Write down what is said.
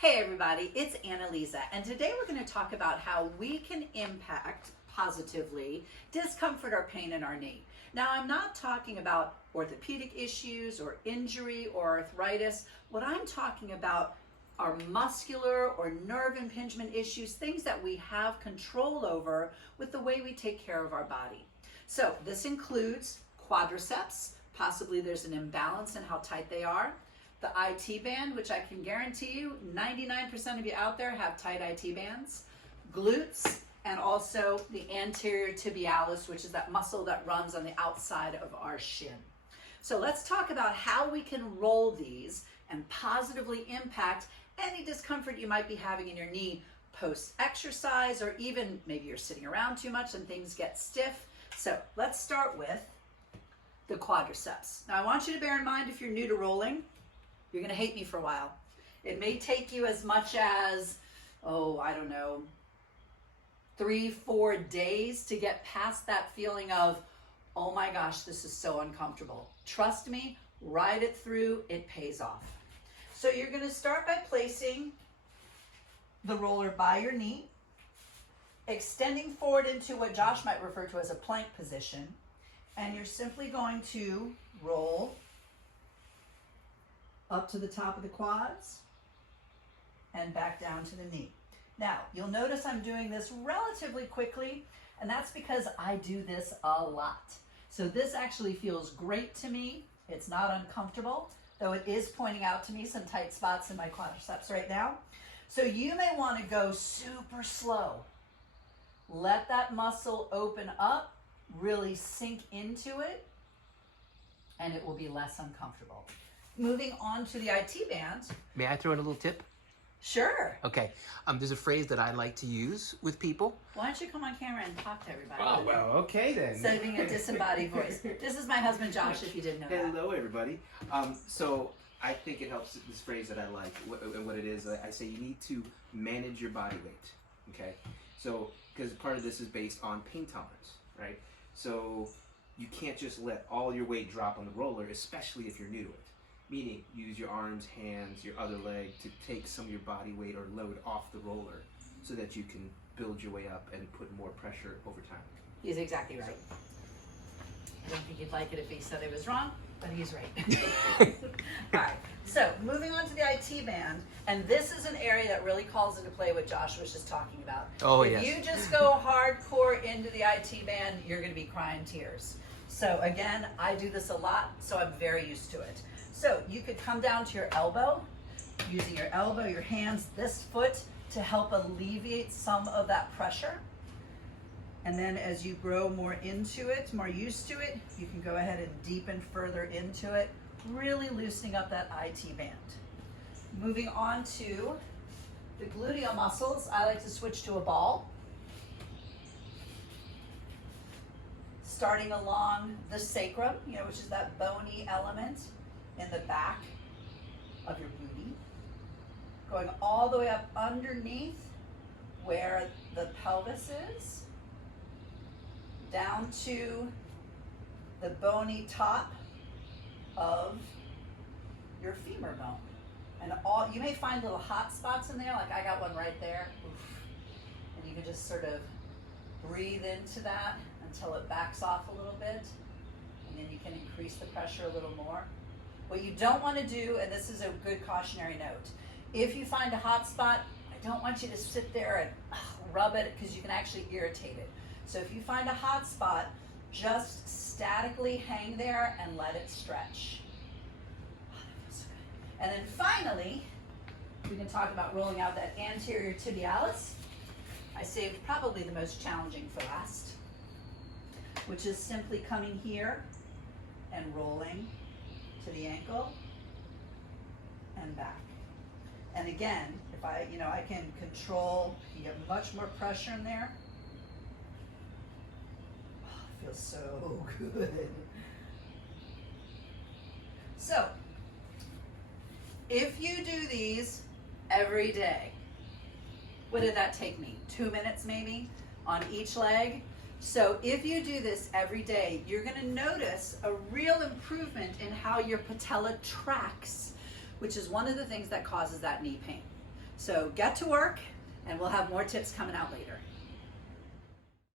Hey everybody, it's Annalisa, and today we're going to talk about how we can impact positively discomfort or pain in our knee. Now, I'm not talking about orthopedic issues or injury or arthritis. What I'm talking about are muscular or nerve impingement issues, things that we have control over with the way we take care of our body. So this includes quadriceps. Possibly there's an imbalance in how tight they are. The IT band, which I can guarantee you 99% of you out there have tight IT bands. Glutes, and also the anterior tibialis, which is that muscle that runs on the outside of our shin. So let's talk about how we can roll these and positively impact any discomfort you might be having in your knee post-exercise, or even maybe you're sitting around too much and things get stiff. So let's start with the quadriceps. Now I want you to bear in mind, if you're new to rolling, you're going to hate me for a while. It may take you as much as, I don't know, 3-4 days to get past that feeling of, oh my gosh, this is so uncomfortable. Trust me, ride it through, it pays off. So you're going to start by placing the roller by your knee, extending forward into what Josh might refer to as a plank position, and you're simply going to roll up to the top of the quads and back down to the knee. Now, you'll notice I'm doing this relatively quickly, and that's because I do this a lot. So this actually feels great to me. It's not uncomfortable, though it is pointing out to me some tight spots in my quadriceps right now. So you may want to go super slow. Let that muscle open up, really sink into it, and it will be less uncomfortable. Moving on to the IT band. May I throw in a little tip? Sure. Okay. There's a phrase that I like to use with people. Why don't you come on camera and talk to everybody? Oh, well, okay then. Instead of being a disembodied voice. This is my husband Josh, if you didn't know that. Hello, everybody. So I think it helps, this phrase that I like, and what it is, I say you need to manage your body weight, okay? So, because part of this is based on pain tolerance, right? So you can't just let all your weight drop on the roller, especially if you're new to it. Meaning, use your arms, hands, your other leg to take some of your body weight or load off the roller so that you can build your way up and put more pressure over time. He's exactly right. I don't think you'd like it if he said I was wrong, but he's right. All right, so moving on to the IT band, and this is an area that really calls into play what Josh was just talking about. Oh, if yes. you just go hardcore into the IT band, you're going to be crying tears. So again, I do this a lot, so I'm very used to it. So you could come down to your elbow, using your elbow, your hands, this foot to help alleviate some of that pressure. And then as you grow more into it, more used to it, you can go ahead and deepen further into it, really loosening up that IT band. Moving on to the gluteal muscles, I like to switch to a ball. Starting along the sacrum, which is that bony element in the back of your booty, going all the way up underneath where the pelvis is, down to the bony top of your femur bone. And you may find little hot spots in there, like I got one right there. Oof. And you can just sort of breathe into that until it backs off a little bit, and then you can increase the pressure a little more. What you don't want to do, and this is a good cautionary note, if you find a hot spot, I don't want you to sit there and rub it, because you can actually irritate it. So if you find a hot spot, just statically hang there and let it stretch. Oh, that feels so good. And then finally, we can talk about rolling out that anterior tibialis. I saved probably the most challenging for last, which is simply coming here and rolling to the ankle and back. And again, if I can control, you get much more pressure in there. Oh, it feels so good. So, if you do these every day, what did that take me? 2 minutes maybe on each leg? So if you do this every day, you're going to notice a real improvement in how your patella tracks, which is one of the things that causes that knee pain. So get to work, and we'll have more tips coming out later.